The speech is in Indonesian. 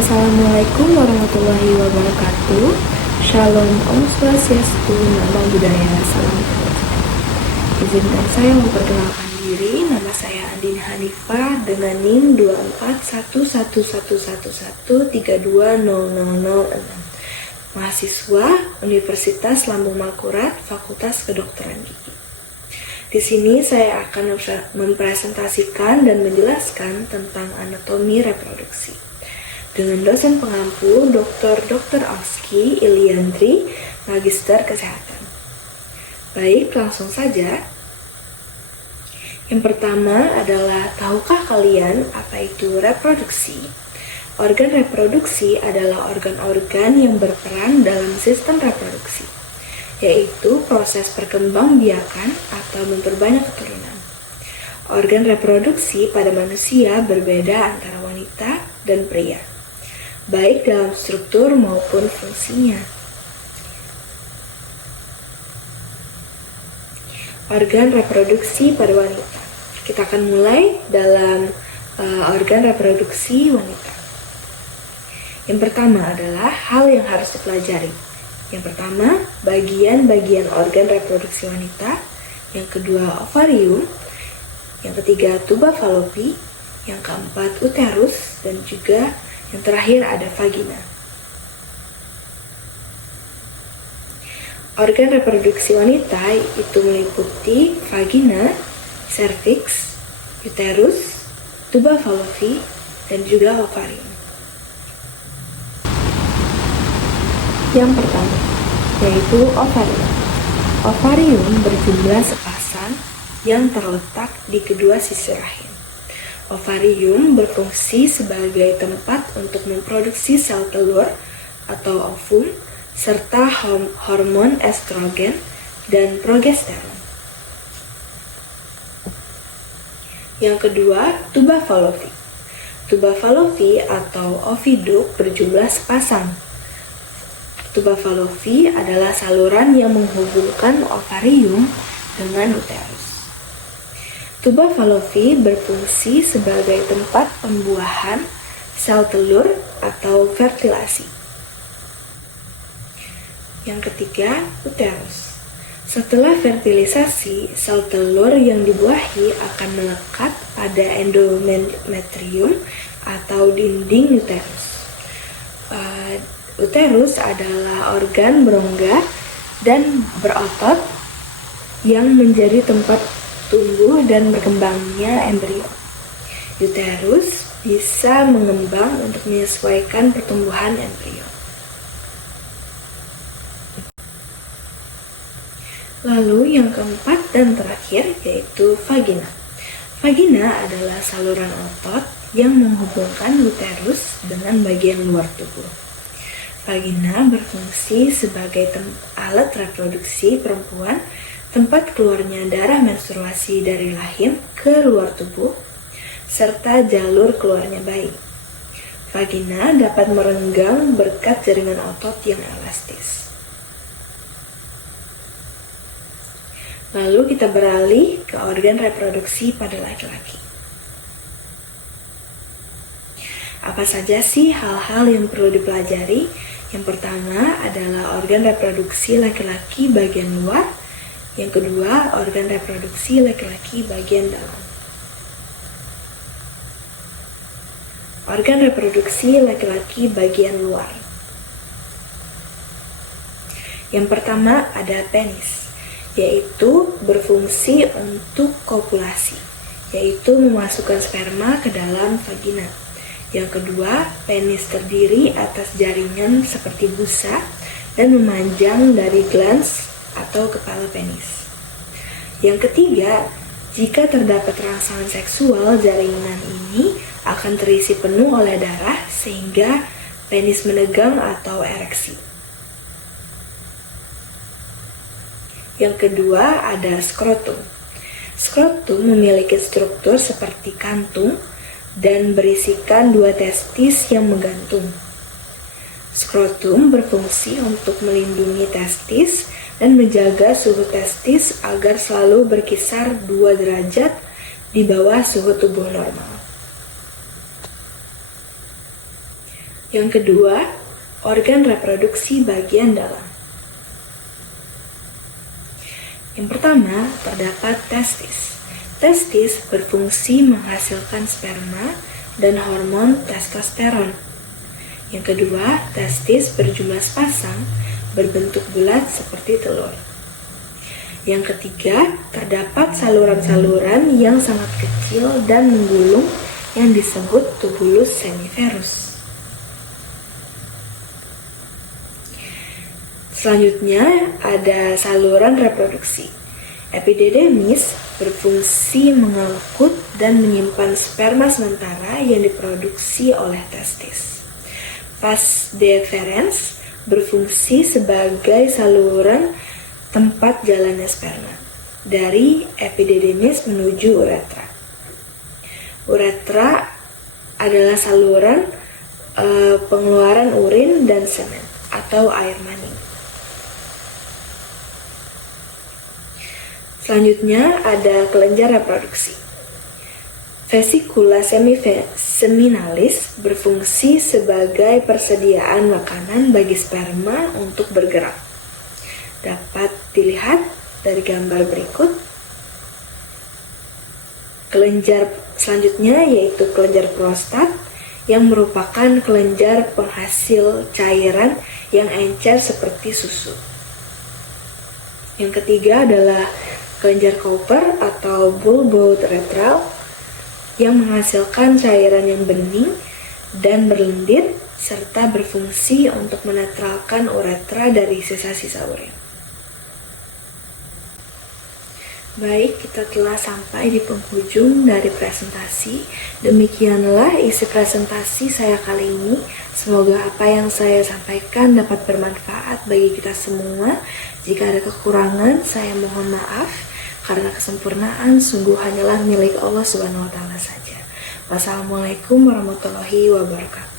Assalamualaikum warahmatullahi wabarakatuh. Shalom, Om Swastiastu, Namo Buddhaya, Salam Kebajikan. Izinkan saya memperkenalkan diri. Nama saya Andin Hanifah dengan NIM 241111320006. Mahasiswa Universitas Lambung Mangkurat, Fakultas Kedokteran Gigi. Di sini saya akan mempresentasikan dan menjelaskan tentang anatomi reproduksi dengan dosen pengampu Dr. Auski Iliandri, Magister Kesehatan. Baik, langsung saja. Yang pertama adalah, tahukah kalian apa itu reproduksi? Organ reproduksi adalah organ-organ yang berperan dalam sistem reproduksi, yaitu proses perkembangbiakan atau memperbanyak keturunan. Organ reproduksi pada manusia berbeda antara wanita dan pria, baik dalam struktur maupun fungsinya. Organ reproduksi pada wanita. Kita akan mulai dalam organ reproduksi wanita. Yang pertama adalah hal yang harus dipelajari. Yang pertama, bagian-bagian organ reproduksi wanita. Yang kedua, ovarium. Yang ketiga, tuba falopi. Yang keempat, uterus. Dan juga yang terakhir ada vagina. Organ reproduksi wanita itu meliputi vagina, cervix, uterus, tuba falopi, dan juga ovarium. Yang pertama, yaitu ovarium. Ovarium berjumlah sepasang yang terletak di kedua sisi rahim. Ovarium berfungsi sebagai tempat untuk memproduksi sel telur atau ovum, serta hormon estrogen dan progesteron. Yang kedua, tuba falopi. Tuba falopi atau oviduk berjumlah sepasang. Tuba falopi adalah saluran yang menghubungkan ovarium dengan uterus. Tuba falopi berfungsi sebagai tempat pembuahan sel telur atau fertilasi. Yang ketiga, uterus. Setelah fertilisasi, sel telur yang dibuahi akan melekat pada endometrium atau dinding uterus. Uterus adalah organ berongga dan berotot yang menjadi tempat tumbuh dan berkembangnya embrio. Uterus bisa mengembang untuk menyesuaikan pertumbuhan embrio. Lalu yang keempat dan terakhir yaitu vagina. Vagina adalah saluran otot yang menghubungkan uterus dengan bagian luar tubuh. Vagina berfungsi sebagai alat reproduksi perempuan, tempat keluarnya darah menstruasi dari rahim ke luar tubuh, serta jalur keluarnya bayi. Vagina dapat merenggang berkat jaringan otot yang elastis. Lalu kita beralih ke organ reproduksi pada laki-laki. Apa saja sih hal-hal yang perlu dipelajari? Yang pertama adalah organ reproduksi laki-laki bagian luar. Yang kedua, organ reproduksi laki-laki bagian dalam. Organ reproduksi laki-laki bagian luar. Yang pertama ada penis, yaitu berfungsi untuk kopulasi, yaitu memasukkan sperma ke dalam vagina. Yang kedua, penis terdiri atas jaringan seperti busa dan memanjang dari glans atau kepala penis. Yang ketiga, jika terdapat rangsangan seksual, jaringan ini akan terisi penuh oleh darah sehingga penis menegang atau ereksi. Yang kedua ada skrotum. Skrotum memiliki struktur seperti kantung dan berisikan dua testis yang menggantung. Skrotum berfungsi untuk melindungi testis dan menjaga suhu testis agar selalu berkisar 2 derajat di bawah suhu tubuh normal. Yang kedua, organ reproduksi bagian dalam. Yang pertama, terdapat testis. Testis berfungsi menghasilkan sperma dan hormon testosteron. Yang kedua, testis berjumlah sepasang, berbentuk bulat seperti telur. Yang ketiga, terdapat saluran-saluran yang sangat kecil dan menggulung yang disebut tubulus semiferus. Selanjutnya, ada saluran reproduksi. Epididymis berfungsi mengangkut dan menyimpan sperma sementara yang diproduksi oleh testis. Vas deferens berfungsi sebagai saluran tempat jalannya sperma dari epididymis menuju uretra. Uretra adalah saluran pengeluaran urin dan semen atau air mani. Selanjutnya ada kelenjar reproduksi. Vesicula seminalis berfungsi sebagai persediaan makanan bagi sperma untuk bergerak. Dapat dilihat dari gambar berikut. Kelenjar selanjutnya yaitu kelenjar prostat yang merupakan kelenjar penghasil cairan yang encer seperti susu. Yang ketiga adalah kelenjar Cowper atau bulbourethral yang menghasilkan cairan yang bening dan berlendir serta berfungsi untuk menetralkan uretra dari sisa-sisa urin. Baik, kita telah sampai di penghujung dari presentasi. Demikianlah isi presentasi saya kali ini. Semoga apa yang saya sampaikan dapat bermanfaat bagi kita semua. Jika ada kekurangan, saya mohon maaf, karena kesempurnaan sungguh hanyalah milik Allah Subhanahu wa Ta'ala saja. Wassalamualaikum warahmatullahi wabarakatuh.